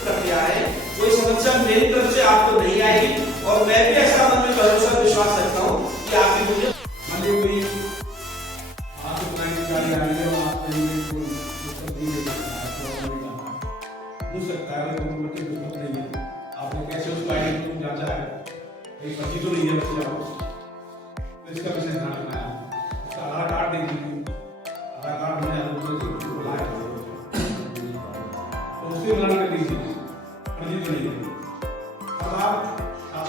प्रक्रिया है। कोई समस्या मेरी तरफ से आपको नहीं आएगी और मैं भी ऐसा मन में भरोसा विश्वास रखता हूँ कि आप भी मुझे कोई आपको क्लाइंट गाड़ी आ रही है और आप कहीं भी कोई पुस्तक नहीं दे सकता है तो बच्चे पुस्तक नहीं है, आपने कैसे उस गाड़ी को जांचा है, कहीं फंसी तो नहीं है बच्चे आपको, इसका विशेष ध्यान रखना है। उसका आधार कार्ड दे दीजिए, आधार कार्ड में आपको बुलाया तो उससे मिलान कर दीजिए, फर्जी तो नहीं है। अब आप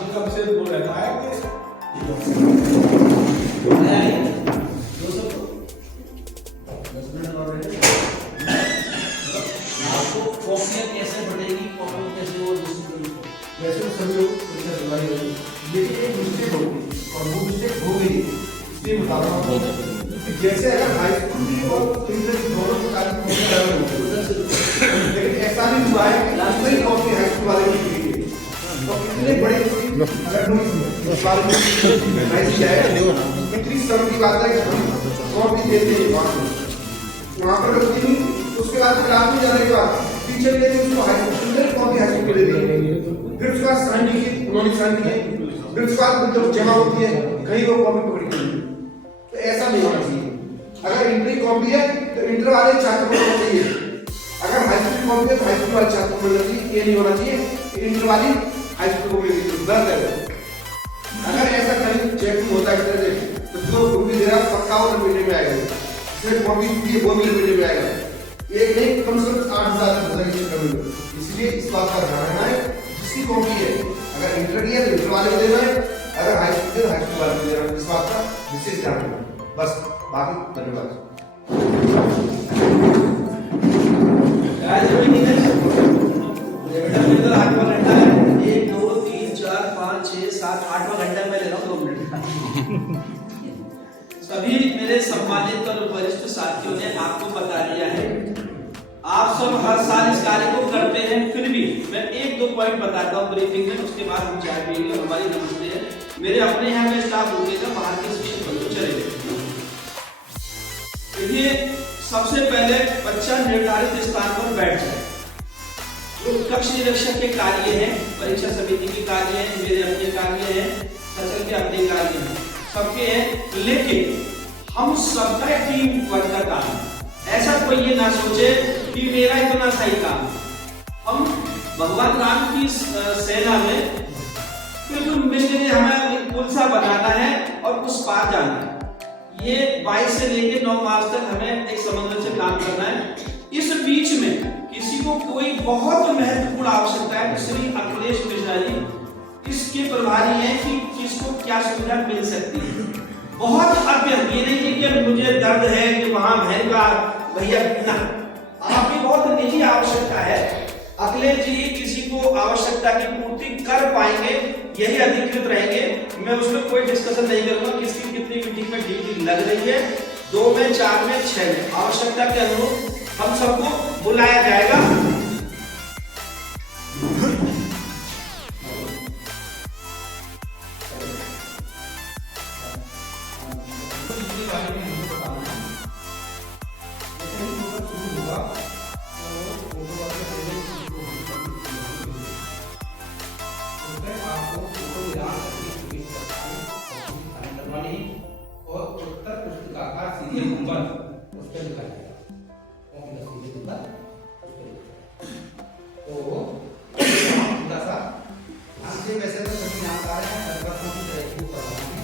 उनका विशेष बोल रहता है कि कैसे बढ़ेगी, कैसे वो वैसे तो सभी लोग परीक्षा दिलवाई होगी, लेकिन एक मिस्टेक होगी और वो मिस्टेक हो गई, इसलिए बता रहा हूँ कि जैसे अगर हाई स्कूल की और इंटर की दोनों प्रकार की कॉपी अलग होगी, लेकिन ऐसा नहीं हुआ है कि नई कॉपी हाई स्कूल वाले की मिली है और कितने बड़े अगर इस बार में जाए इतनी शर्म की बात है कि हम कॉपी देते हैं वहाँ पर उसके बाद क्लास में जाने के बाद टीचर ने उसको high school copy high school दे दी, फिर उसके बाद साइन लिखी, उन्होंने साइन लिखे, फिर उसके बाद जब जमा होती है कहीं वो कॉपी पकड़ी गई। तो ऐसा नहीं होना चाहिए। अगर इंटर की कॉपी है तो इंटर वाले छात्र को मिलना चाहिए, अगर हाई स्कूल की कॉपी है तो हाई स्कूल वाले छात्र को मिलना चाहिए। ये नहीं होना चाहिए इंटर वाली हाई स्कूल को मिलेगी, गलत है। अगर ऐसा कहीं चेकिंग होता है तो जो कॉपी दे रहा है पक्का वो मीडियम में आएगा, सिर्फ कॉपी दी वो मीडियम में आएगा, एक नहीं कम से कम 8,000 इसलिए इस बात का ध्यान रखना है। जिसकी कॉपी है अगर इंटर की है तो इंटर वाले को देना है, अगर हाई स्कूल है हाई स्कूल वाले को देना है, इस बात का विशेष ध्यान रखना है। बस बाकी धन्यवाद। घंटा है 1 2 3 4 5 6 7 8वां घंटा मैं ले रहा हूँ 2 मिनट। सभी मेरे सम्मानित और वरिष्ठ साथियों ने आपको बता दिया है, आप सब हर साल इस कार्य को करते हैं, फिर भी मैं 1-2 पॉइंट बताता हूँ ब्रीफिंग में, उसके बाद हम चाय पिएंगे। हमारी नमस्ते है, मेरे अपने यहाँ में स्टाफ रुकेगा, बाहर के शिक्षक बंधु चले गए। देखिए सबसे पहले बच्चा निर्धारित स्थान पर बैठ जाए। जो कक्ष निरीक्षक के कार्य है, परीक्षा समिति के कार्य है, मेरे अपने कार्य है, सचल के अपने कार्य है, सबके हैं, लेकिन हम सबका टीम वर्क का काम है। ऐसा कोई ये ना सोचे कि मेरा इतना सही काम, हम भगवान राम की सेना में बिल्कुल मिलकर हमें एक पुल सा बनाना है और उस पार जाना है। ये 22 से लेकर 9 मार्च तक हमें एक समन्वय से काम करना है। इस बीच में किसी को कोई बहुत महत्वपूर्ण आवश्यकता है, श्री अखिलेश मिश्रा जी इसके प्रभारी हैं कि किसको क्या सुविधा मिल सकती है। बहुत अत्यंत ये नहीं कि मुझे दर्द है कि वहां बहन का भैया ना, आपकी बहुत निजी आवश्यकता है, अखिलेश जी किसी को आवश्यकता की पूर्ति कर पाएंगे, यही अधिकृत रहेंगे। मैं उसमें कोई डिस्कशन नहीं करूंगा किसकी कितनी मीटिंग में ड्यूटी लग रही है, 2 में 4 में 6 में, आवश्यकता के अनुरूप हम सबको बुलाया जाएगा। और उत्तर पुस्तिका का सीधे नंबर उस पर लिखा जाएगा, सीधे नंबर तो थोड़ा सा हमसे वैसे तो सभी जानकार हैं, परिवर्तन की तरह की करवाएंगे।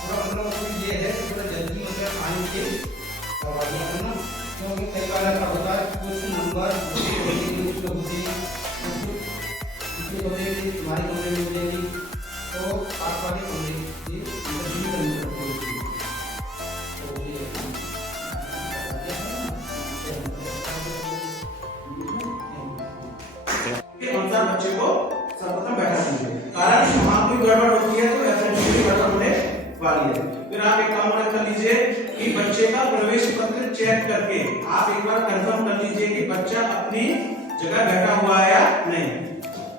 थोड़ा मतलब ये है कि थोड़ा जल्दी मतलब आएंगे करवाइए करना, क्योंकि कई बार ऐसा होता है कुछ नंबर होते हैं तुम्हारे कमरे में मिलेगी तो पास वाले कमरे की बच्चे को सर्वप्रथम बैठा दीजिए, कारण वहां कोई गड़बड़ होती है तो एब्सेंटी गड़बड़ होने वाली है। फिर आप एक काम कर लीजिए कि बच्चे का प्रवेश पत्र चेक करके आप एक बार कंफर्म कर लीजिए कि बच्चा अपनी जगह बैठा हुआ है या नहीं।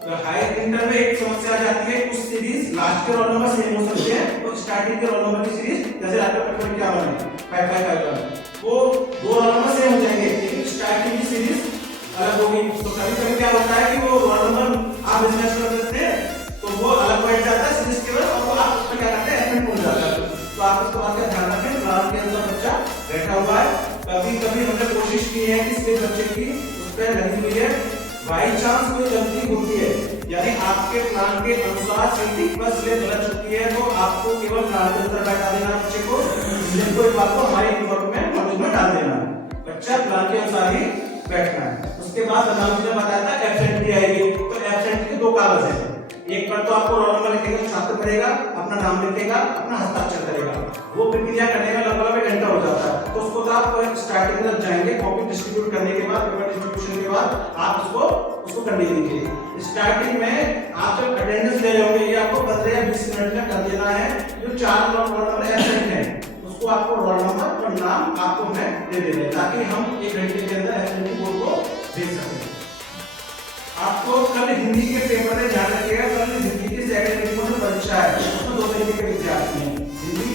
तो हायर इंटर में एक समस्या आ जाती है, कुछ सीरीज लास्ट के रोल नंबर सेम हो सकते हैं तो स्टार्टिंग के रोल नंबर की सीरीज जैसे आपका पेपर क्या बने 555 वो 2 रोल नंबर सेम हो जाएंगे लेकिन स्टार्टिंग की सीरीज अलग होगी। तो कभी-कभी क्या होता है कि वो सेकेंड स्टेज बच्चे की उस पर लगी हुई है। बाई चांस कोई गलती होती है, यानी आपके प्लान के अनुसार सीटी बस ले गलत छुट्टी है, तो आपको केवल प्लान के अंदर बैठा देना बच्चे को, इसलिए कोई बात को हमारे वर्क में मॉड्यूल में डाल देना। बच्चा प्लान के अनुसार ही बैठना है। उसके बाद नाम जी ने बताया था एब्सेंटी आएगी, तो एब्सेंटी के दो कागज है। एक पर तो आपको रोल नंबर लिखेगा, छात्र पढ़ेगा, अपना नाम लिखेगा, अपना हस्ताक्षर करेगा। वो प्रक्रिया करने में लगभग 1 घंटा हो जाता है, तो उसको तो आप स्टार्टिंग में जाएंगे, कॉपी डिस्ट्रीब्यूट करने के बाद, पेपर डिस्ट्रीब्यूशन के बाद आप उसको करने दीजिए। स्टार्टिंग में आप जब अटेंडेंस ले रहे होंगे, ये आपको 15 या 20 मिनट में कर देना है। जो 4 रोल नंबर एब्सेंट है उसको आपको रोल नंबर और नाम आपको मैं दे देना है, ताकि हम 1 घंटे के अंदर एब्सेंटी बोर्ड को भेज सकें। आपको कल हिंदी के पेपर में ध्यान रखिएगा, कल हिंदी की सेकंड पेपर में परीक्षा है, उसमें 2 तरीके के विद्यार्थी हैं, हिंदी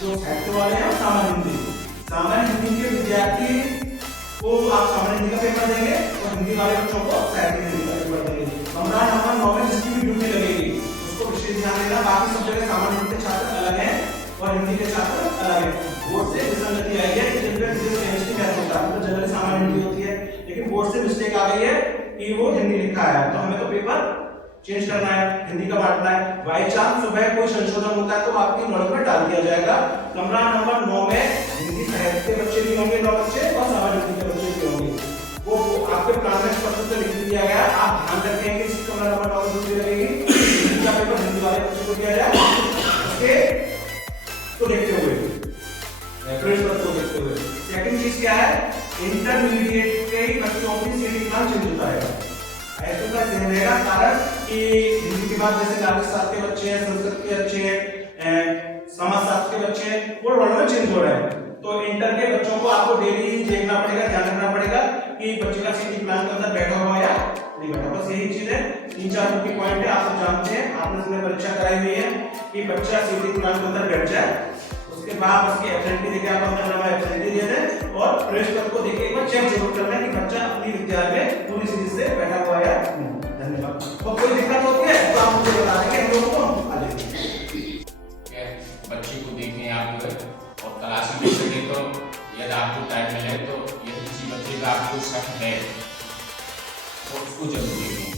जो साहित्य वाले हैं और सामान्य हिंदी। सामान्य हिंदी के विद्यार्थी को आप सामान्य हिंदी का पेपर देंगे और हिंदी वाले बच्चों को साहित्य हिंदी का पेपर देंगे। कमरा नंबर 9 में जिसकी भी ड्यूटी लगेगी उसको विशेष ध्यान देना। बाकी सब जगह सामान्य हिंदी के छात्र अलग हैं और हिंदी के छात्र अलग हैं। बोर्ड से विसंगति आई है कि जिनका फिजिक्स केमिस्ट्री मैथ होता है तो जनरली सामान्य हिंदी होती है, लेकिन बोर्ड से मिस्टेक आ गई है कि वो हिंदी लिखा है, तो हमें तो पेपर चेंज करना है, हिंदी का बांटना है। बाई चांस सुबह कोई संशोधन होता है तो आपकी नोट में डाल दिया जाएगा। कमरा नंबर 9 में हिंदी साहित्य के बच्चे भी होंगे, 9 बच्चे, और सामान्य हिंदी के बच्चे भी होंगे। वो आपके प्लान में स्पष्ट से लिख दिया गया। आप ध्यान रखें कि इस कमरा नंबर 9 में ड्यूटी लगेगी, हिंदी का पेपर हिंदी वाले बच्चे को दिया जाए, उसके तो देखते हुए प्रेस को देखते हुए। सेकंड चीज क्या है, इंटरमीडिएट के बच्चों की सीटिंग प्लान चेंज होता है। ऐसा का ध्यान रहेगा, कारण कि हिंदी के बाद जैसे नागरिक शास्त्र के बच्चे हैं, संस्कृत के बच्चे हैं, समाज शास्त्र के बच्चे हैं, वो रोल में चेंज हो रहा है। तो इंटर के बच्चों को आपको डेली देखना पड़ेगा, ध्यान रखना पड़ेगा कि बच्चे का सीटिंग प्लान के अंदर बैठा हुआ या नहीं बैठा। बस यही चीज है, 3-4 मुख्य पॉइंट है, आप सब जानते हैं, आपने इसमें परीक्षा कराई हुई है कि बच्चा सीटिंग प्लान के अंदर बैठ जाए। उसके बाद उसकी एब्सेंटी देके आप अपना नाम एब्सेंटी दे दें और प्रेस को देके एक बार चेक जरूर करना है कि बच्चा अपनी विद्यालय में पूरी सीधी से बैठा हुआ है। धन्यवाद। और कोई दिक्कत होती है तो आप मुझे बता देंगे, हम लोग को आ जाएंगे। बच्चे को देखें आप और तलाशी ले सके, तो यदि आपको टाइम मिले तो यदि किसी बच्चे का आपको शक है तो उसको जरूर देखें।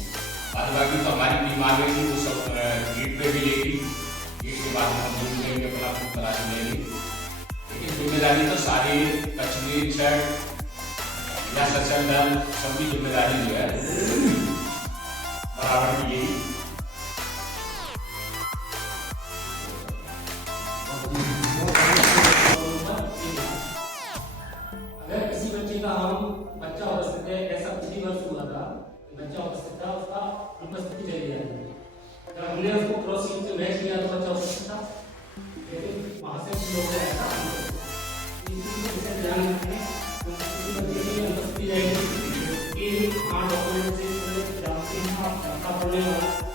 बाद बाकी तो हमारी टीम आ गई थी, वो सब गेट पे भी लेगी, गेट के बाद हम दूर लेंगे, अपना खुद तलाशी लेंगे। लेकिन जिम्मेदारी तो सारी कचरी छठ या सचल दल सबकी जिम्मेदारी जो है बराबर की यही। अगर किसी बच्चे का हम बच्चा उपस्थित है, ऐसा पिछली वर्ष हुआ था, बच्चा उपस्थित था, उसका उपस्थिति चली जाती है। जब हमने उसको क्रॉस टीम से मैच किया तो बच्चा उपस्थित था, लेकिन वहाँ से कुछ लोग ऐसा ध्यान रखें किसी बच्चे की उपस्थिति रहेगी कि हाँ डॉक्यूमेंट से जानते हैं आप पढ़ने वाला